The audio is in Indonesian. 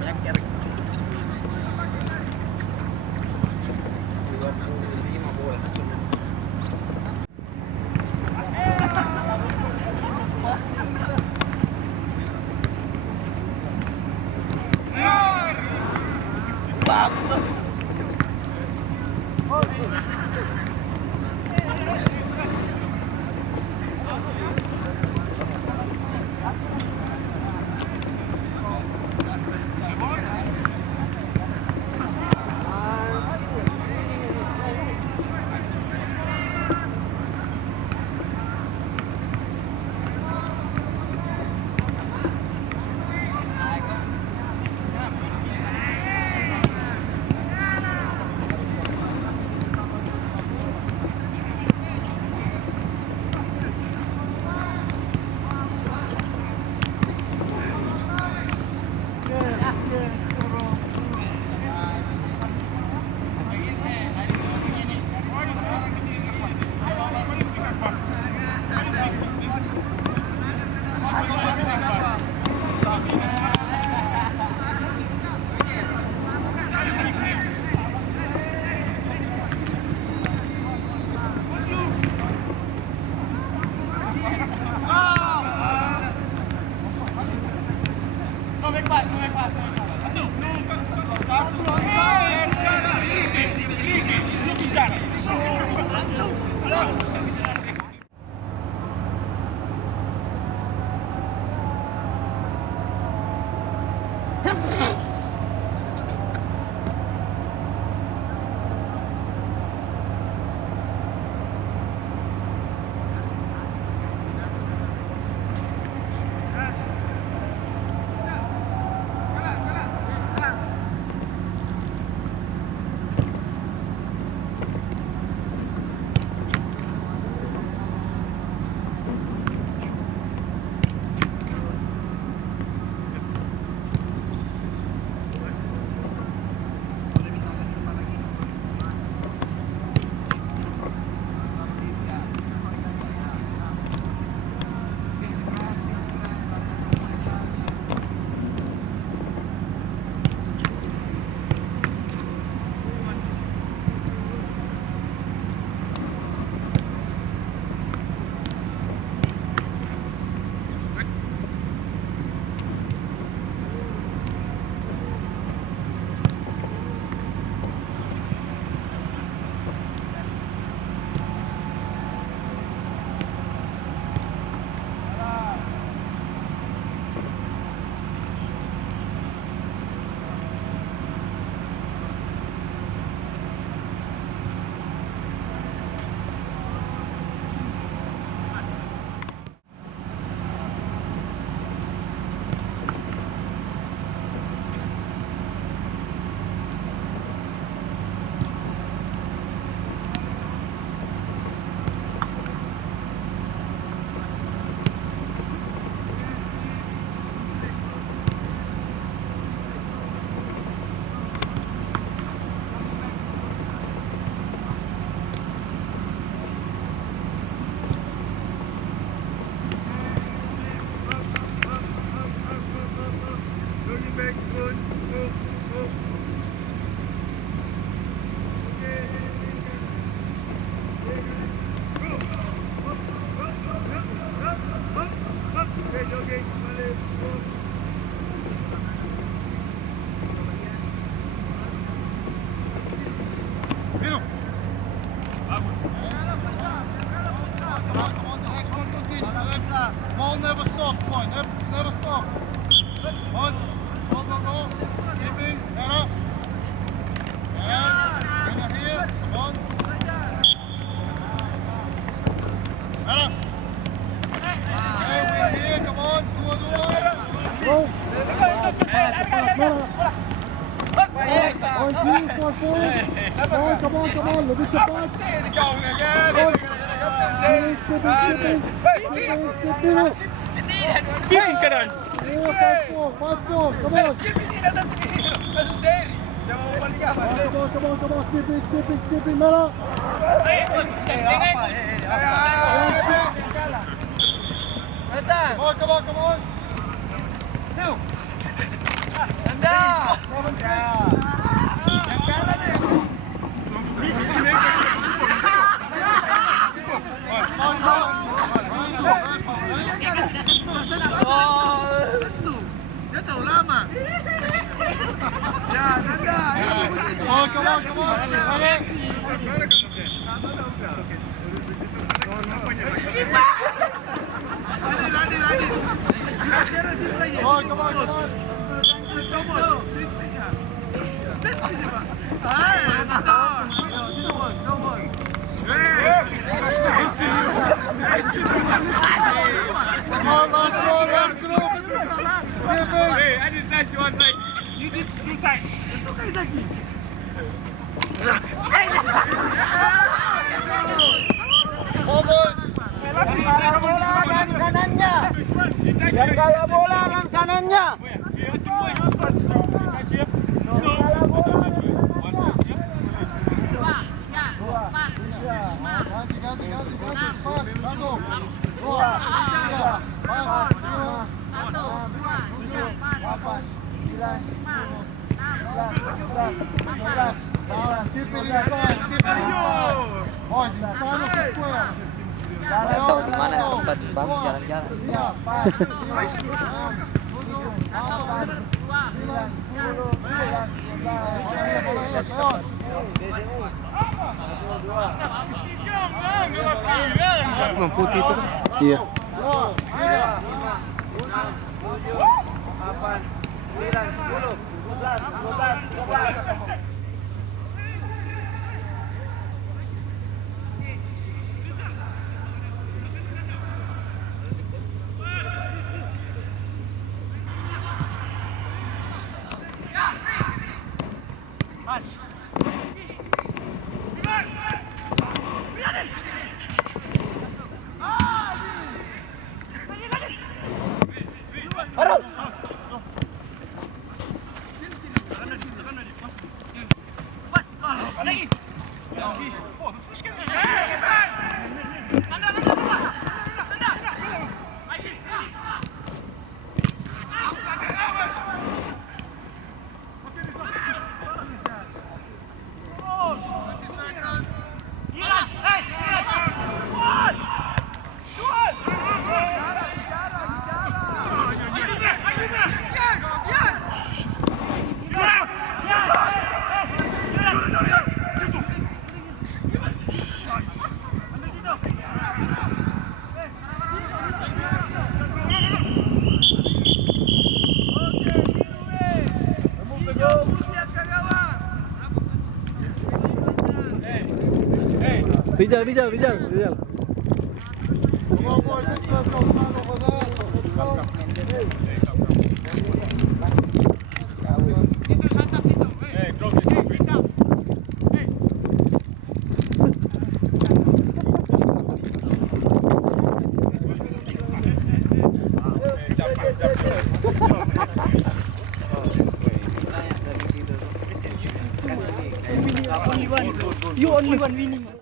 banyak kerek. 25 bola. Ball never stops, boy. Never stop. On. Go, go, go. Skipping. Head up. And in here. Come on. Head up. Okay, we're here. Come on. Go, go, go. Go. Come on. Look at the pass. Skipin ka doon! Fast ball, come on. Skipin din natin sa seri. Come on, skipping, Mera. Come on. Two. Dia tahu lama. Ya, Nanda. Oh, come on, Alex. Ladi. Oh, come on. Come on, last group. Hey, I did touch one side. You did two sides. Come on, boys. Yang kalah bola dan kanannya. Yang kalah bola dan kanannya. Tahu di mana tempat bang jalan-jalan. Putih itu. Iya. 12. Rijal. Come on, boys. Let's go. Over there. You only one winning.